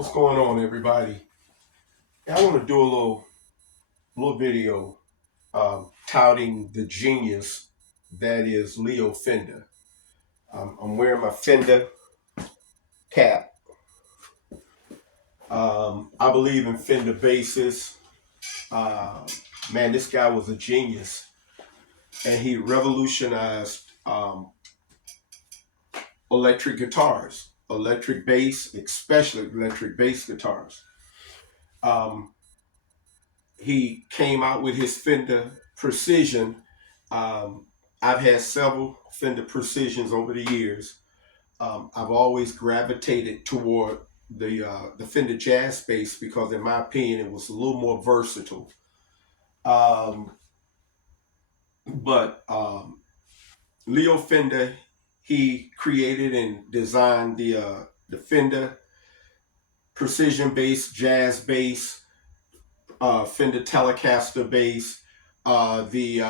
What's going on, everybody? I want to do a little video touting the genius that is Leo Fender. I'm wearing my Fender cap. I believe in Fender basses. Uh, Man, this guy was a genius, and he revolutionized electric guitars, electric bass, especially electric bass guitars. Um, he came out with his Fender Precision. Um, I've had several Fender Precisions over the years. I've always gravitated toward the Fender Jazz bass because, in my opinion, it was a little more versatile. Um, but Leo Fender, he created and designed the Fender Precision bass, jazz bass, Fender Telecaster bass, the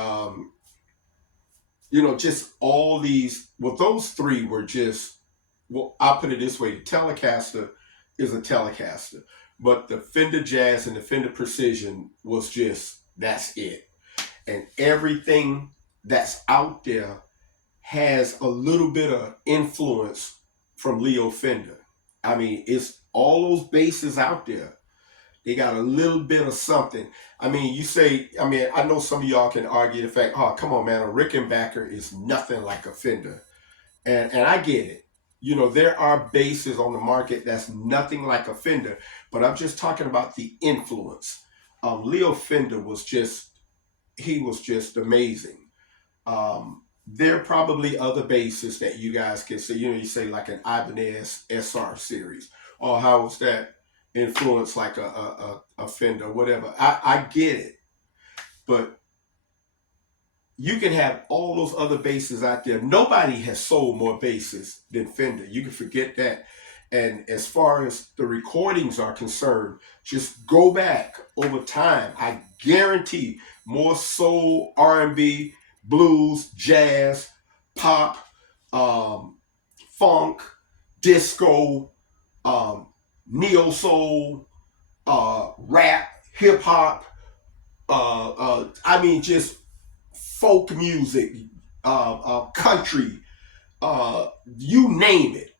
just all these. Well, those three were just. Well, I'll put it this way: the Telecaster is a Telecaster, but the Fender Jazz and the Fender Precision was just that's it. And everything that's out there has a little bit of influence from Leo Fender. I mean, it's all those basses out there. They got a little bit of something. I mean, I know some of y'all can argue the fact, oh, come on, man, a Rickenbacker is nothing like a Fender. And I get it. There are basses on the market that's nothing like a Fender, but I'm just talking about the influence. Leo Fender he was just amazing. There are probably other basses that you guys can say, you say like an Ibanez SR series, or how was that influence like a Fender, whatever. I get it, but you can have all those other basses out there. Nobody has sold more basses than Fender. You can forget that. And as far as the recordings are concerned, just go back over time. I guarantee more soul, R&B, blues, jazz, pop, funk, disco, um, neo soul, rap, hip hop. Just folk music, country, you name it.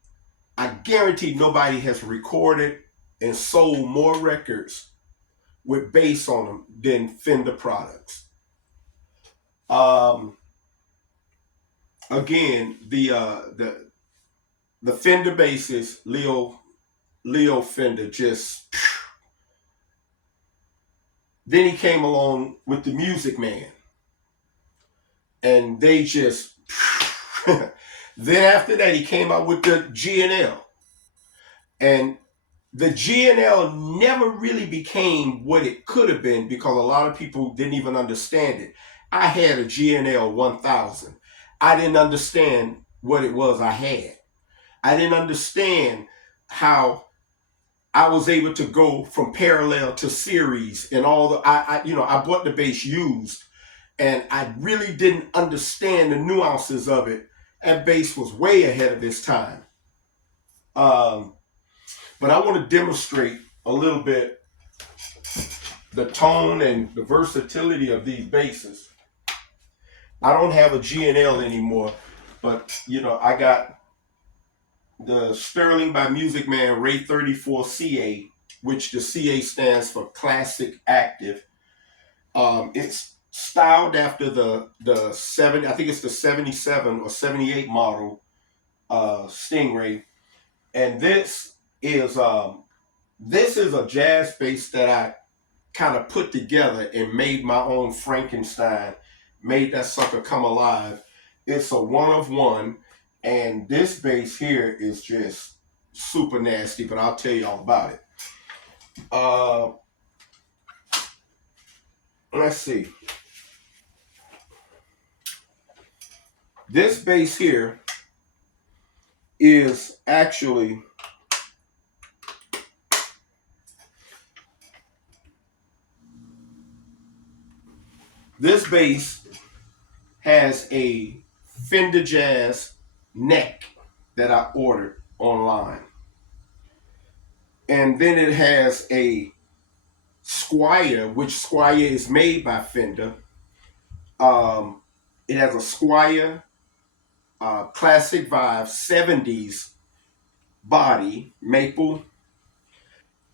I guarantee nobody has recorded and sold more records with bass on them than Fender products. Um, Again, the Fender basses, Leo Fender, just. Then he came along with the Musicman, and they just. Then after that, he came out with the G&L. And the G&L never really became what it could have been because a lot of people didn't even understand it. I had a G&L 1000. I didn't understand what it was I had. I didn't understand how I was able to go from parallel to series and all the. I bought the bass used, and I really didn't understand the nuances of it. That bass was way ahead of its time. But I want to demonstrate a little bit the tone and the versatility of these basses. I don't have a G&L anymore, but I got the Sterling by Musicman Ray 34 CA, which the CA stands for Classic Active. It's styled after the 7, I think it's the 77 or 78 model Stingray, and this is a jazz bass that I kind of put together and made my own Frankenstein, made that sucker come alive. It's a one of one, and this bass here is just super nasty, but I'll tell you all about it. Let's see. This bass here is actually this bass has a Fender Jazz neck that I ordered online. And then it has a Squire, which Squire is made by Fender. Um, it has a Squire Classic Vibe 70s body, maple.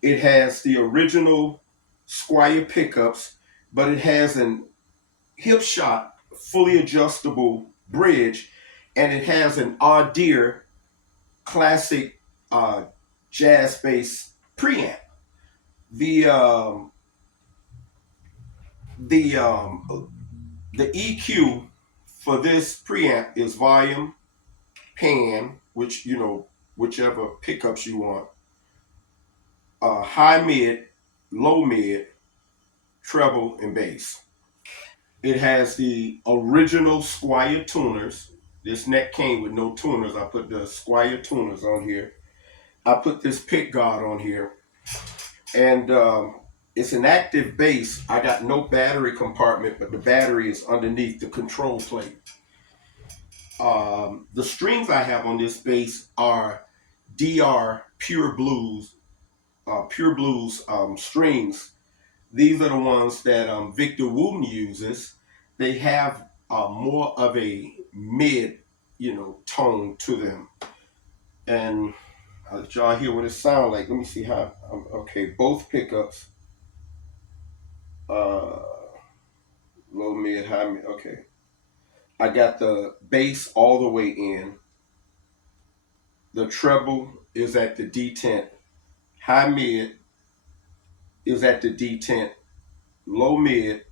It has the original Squire pickups, but it has an hip shot, fully adjustable bridge, and it has an Audir classic uh, jazz bass preamp. The um, the um, the EQ for this preamp is volume, pan, which whichever pickups you want, high mid, low mid, treble, and bass. It has the original Squire tuners. This neck came with no tuners. I put the Squire tuners on here. I put this pick guard on here, and it's an active bass. I got no battery compartment, but the battery is underneath the control plate. The strings I have on this bass are DR Pure Blues strings. These are the ones that Victor Wooten uses. They have more of a mid, tone to them. And I'll let y'all hear what it sounds like. Let me see how. Okay, both pickups. Uh, Low, mid, high, mid. Okay. I got the bass all the way in. The treble is at the detent. High mid is at the detent. Low mid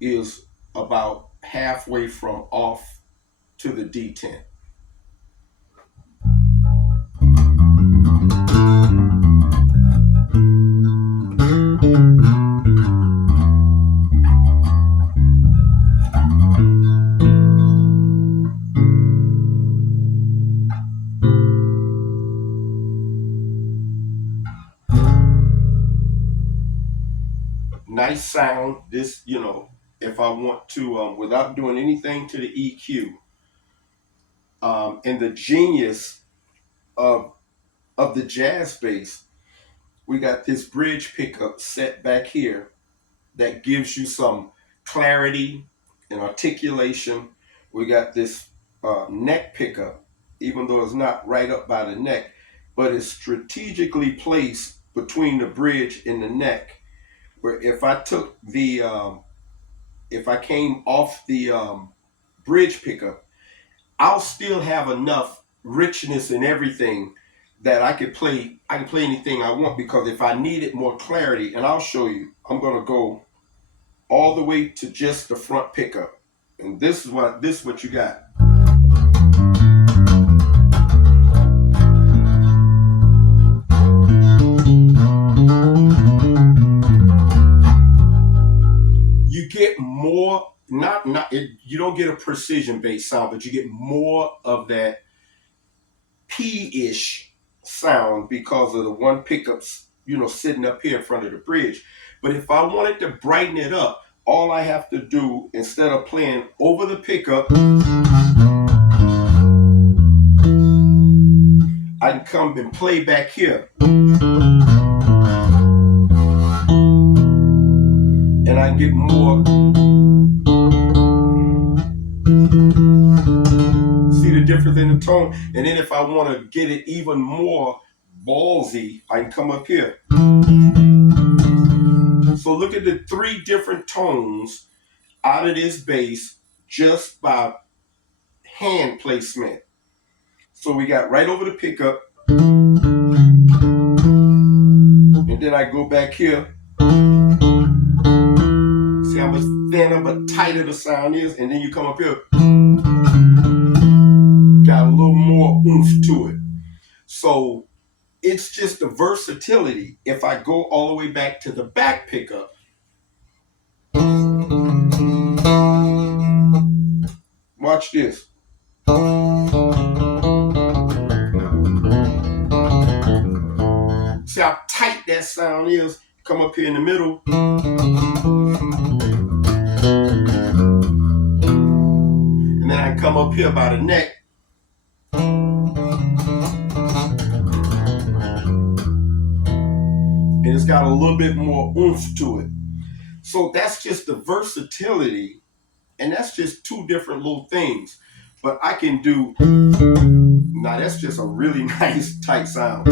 is about halfway from off to the detent. Nice sound. This, if I want to, without doing anything to the EQ, and the genius of the jazz bass, we got this bridge pickup set back here that gives you some clarity and articulation. We got this neck pickup, even though it's not right up by the neck, but it's strategically placed between the bridge and the neck. Where if I took if I came off the bridge pickup, I'll still have enough richness and everything that I can play anything I want, because if I needed more clarity, and I'll show you, I'm gonna go all the way to just the front pickup. And this is what you got. You get more, you don't get a precision bass sound, but you get more of that P-ish sound because of the one pickups, sitting up here in front of the bridge. But if I wanted to brighten it up, all I have to do, instead of playing over the pickup, I can come and play back here. And I get more. See the difference in the tone? And then if I want to get it even more ballsy, I can come up here. So look at the 3 different tones out of this bass just by hand placement. So we got right over the pickup, and then I go back here. See how much thinner but tighter the sound is, and then you come up here, got a little more oomph to it. So it's just the versatility. If I go all the way back to the back pickup, watch this. See how tight that sound is? Come up here in the middle. And then I come up here by the neck. and it's got a little bit more oomph to it. So that's just the versatility, and that's just two different little things. But I can do, now that's just a really nice tight sound.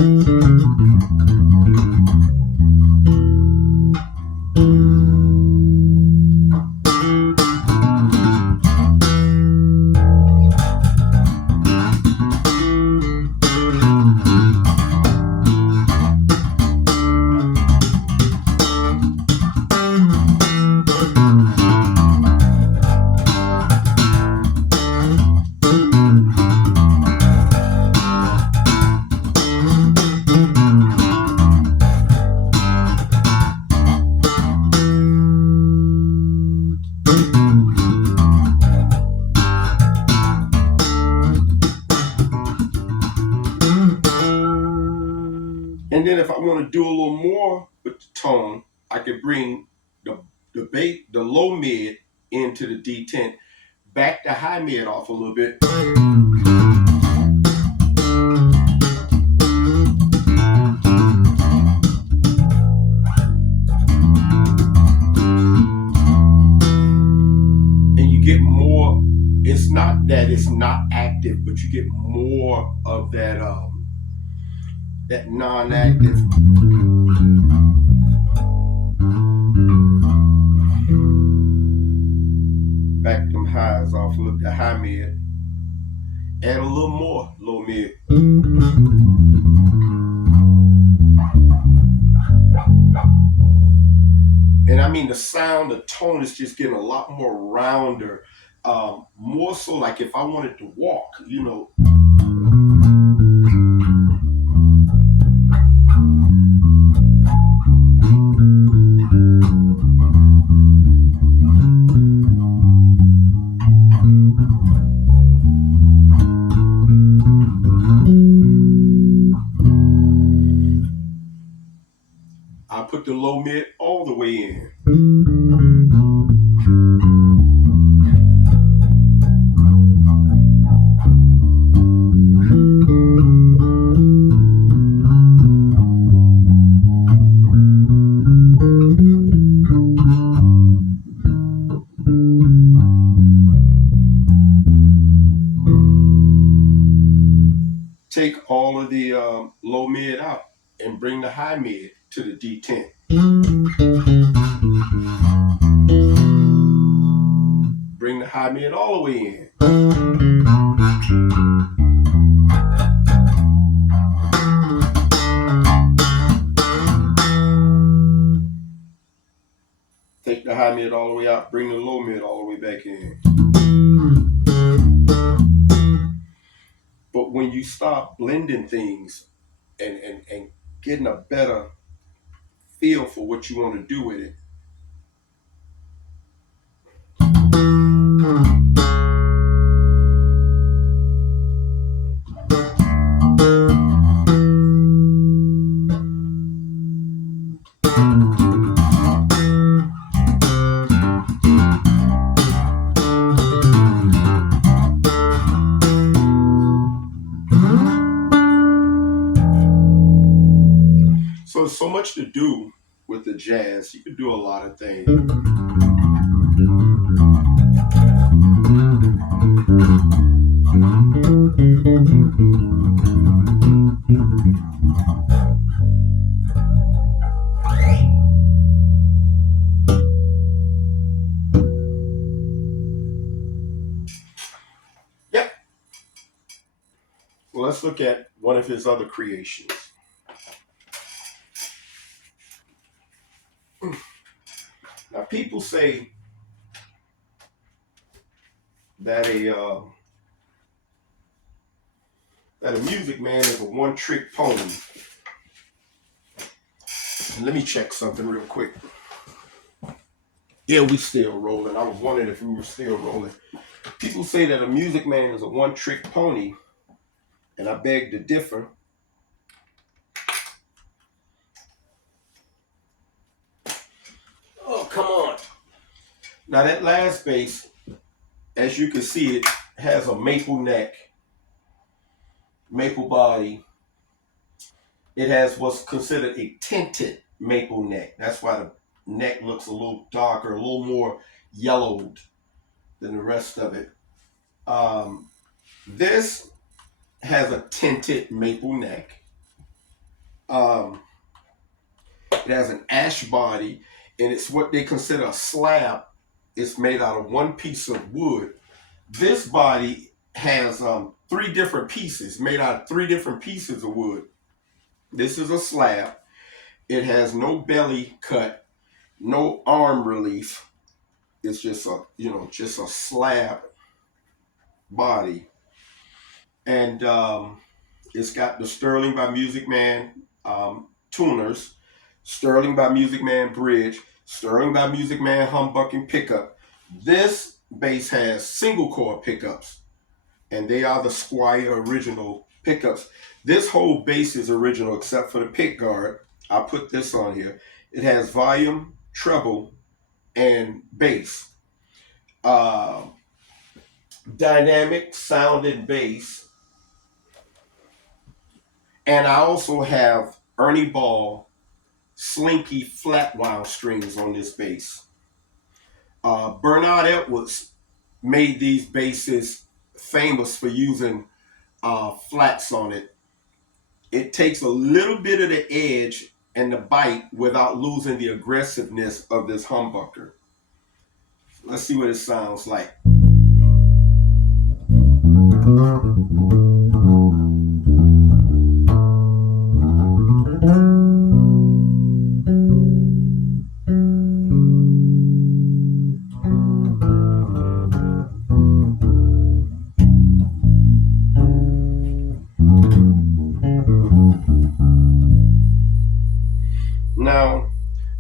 And then if I want to do a little more with the tone, I could bring the low mid into the D10, back the high mid off a little bit. And you get more, it's not that it's not active, but you get more of that non-active. Back them highs off, look the high mid. Add a little more low mid. And I mean the sound, the tone is just getting a lot more rounder. More so like if I wanted to walk, you know. I put the low mid all the way in. Take all of the low mid out and bring the high mid to the D10. Bring the high mid all the way in. Take the high mid all the way out, bring the low mid all the way back in. But when you start blending things and getting a better feel for what you want to do with it, so there's so much to do with the jazz. You can do a lot of things. Yep. Well, let's look at one of his other creations. Now, people say that a Musicman is a one-trick pony. And let me check something real quick. Yeah, we still rolling. I was wondering if we were still rolling. People say that a Musicman is a one-trick pony, and I beg to differ. Oh, come on. Now that last bass, as you can see, it has a maple neck, maple body. It has what's considered a tinted maple neck. That's why the neck looks a little darker, a little more yellowed than the rest of it. This has a tinted maple neck. It has an ash body, and it's what they consider a slab. It's made out of one piece of wood. This body has three different pieces, made out of three different pieces of wood. This is a slab. It has no belly cut, no arm relief. It's just a, just a slab body. And it's got the Sterling by Musicman tuners, Sterling by Musicman bridge, Sterling by Musicman humbucking pickup. This bass has single core pickups, and they are the Squier original pickups. This whole bass is original except for the pick guard. I put this on here. It has volume, treble, and bass. Dynamic sounding bass. And I also have Ernie Ball slinky flat wound strings on this bass. Bernard Edwards made these basses famous for using flats on it. It takes a little bit of the edge and the bite without losing the aggressiveness of this humbucker. Let's see what it sounds like. Now,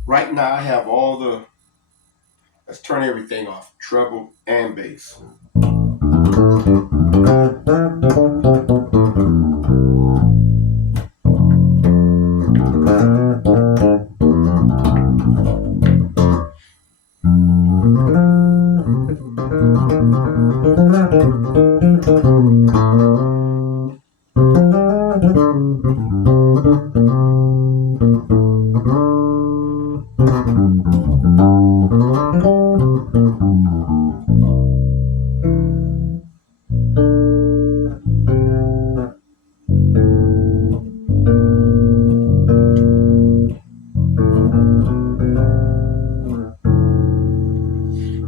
right now I have all the, let's turn everything off, treble and bass.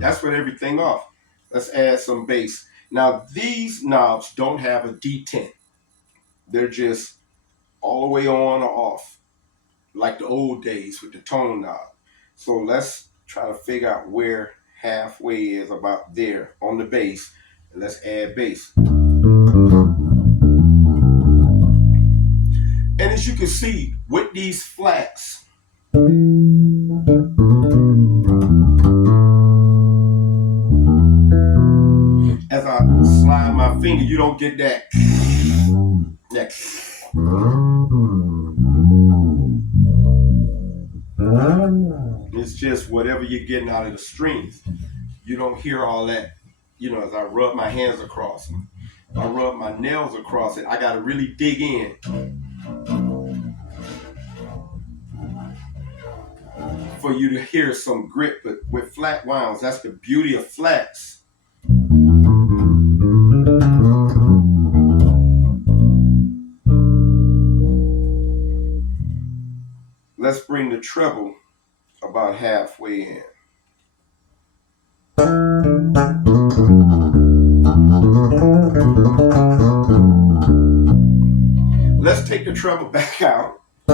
That's with everything off. Let's add some bass. Now these knobs don't have a detent. They're just all the way on or off, like the old days with the tone knob. So let's try to figure out where halfway is, about there on the bass, and let's add bass. And as you can see, with these flats, as I slide my finger, you don't get that. It's just whatever you're getting out of the strings. You don't hear all that, as I rub my hands across them. I rub my nails across it. I got to really dig in. For you to hear some grit, but with flat wounds, that's the beauty of flats. Let's bring the treble about halfway in. Let's take the treble back out. I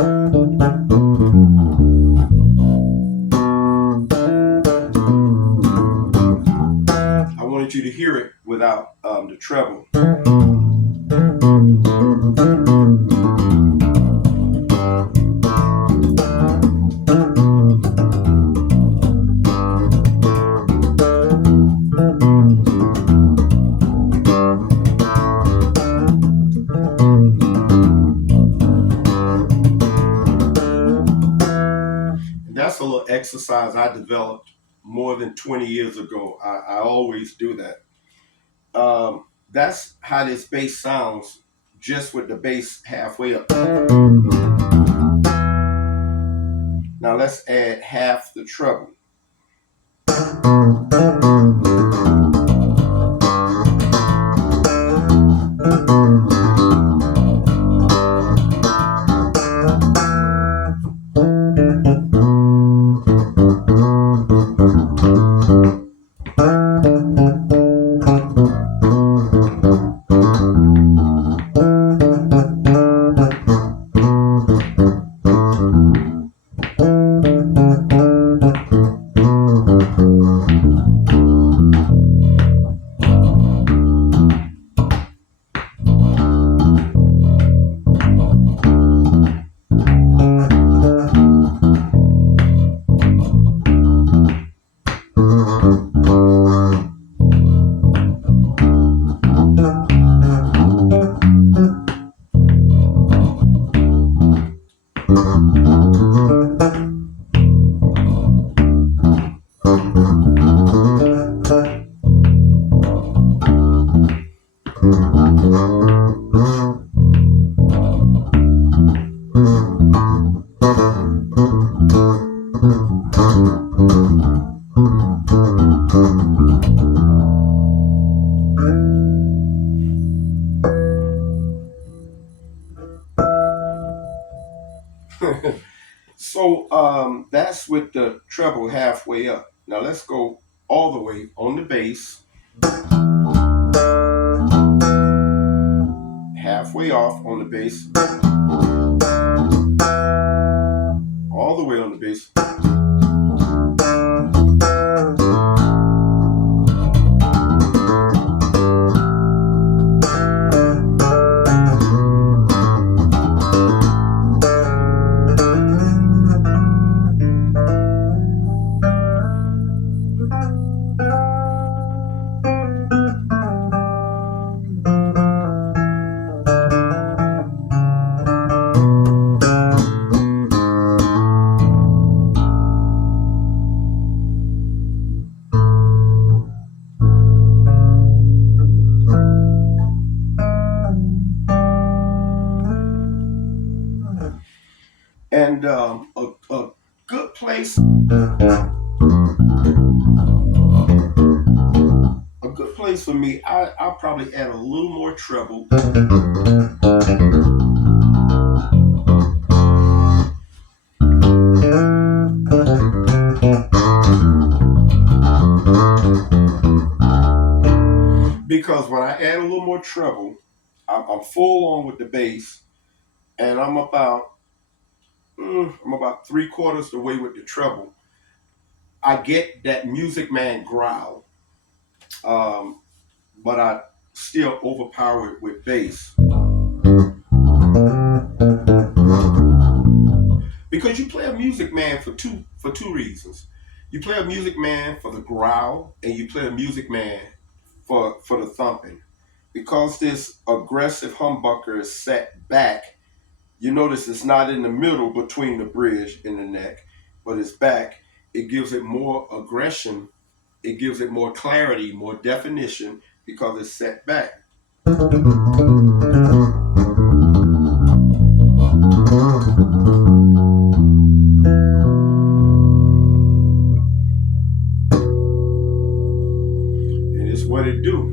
wanted you to hear it without the treble. That's a little exercise I developed more than 20 years ago. I always do that. That's how this bass sounds, just with the bass halfway up. Now let's add half the treble. So that's with the treble halfway up. Now let's go all the way on the bass, halfway off on the bass, all the way on the bass. And a good place, for me, I'll probably add a little more treble. Because when I add a little more treble, I'm full on with the bass, and I'm about 3/4 the way with the treble. I get that Music Man growl, um, but I still overpower it with bass. Because you play a Music Man for two reasons. You play a Music Man for the growl, and you play a Music Man for the thumping. Because this aggressive humbucker is set back, you notice it's not in the middle between the bridge and the neck, but it's back. It gives it more aggression, it gives it more clarity, more definition, because it's set back. And it's what it do.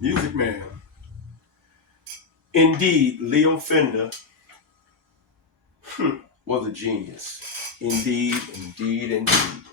Music Man. Indeed, Leo Fender was a genius. Indeed, indeed, indeed.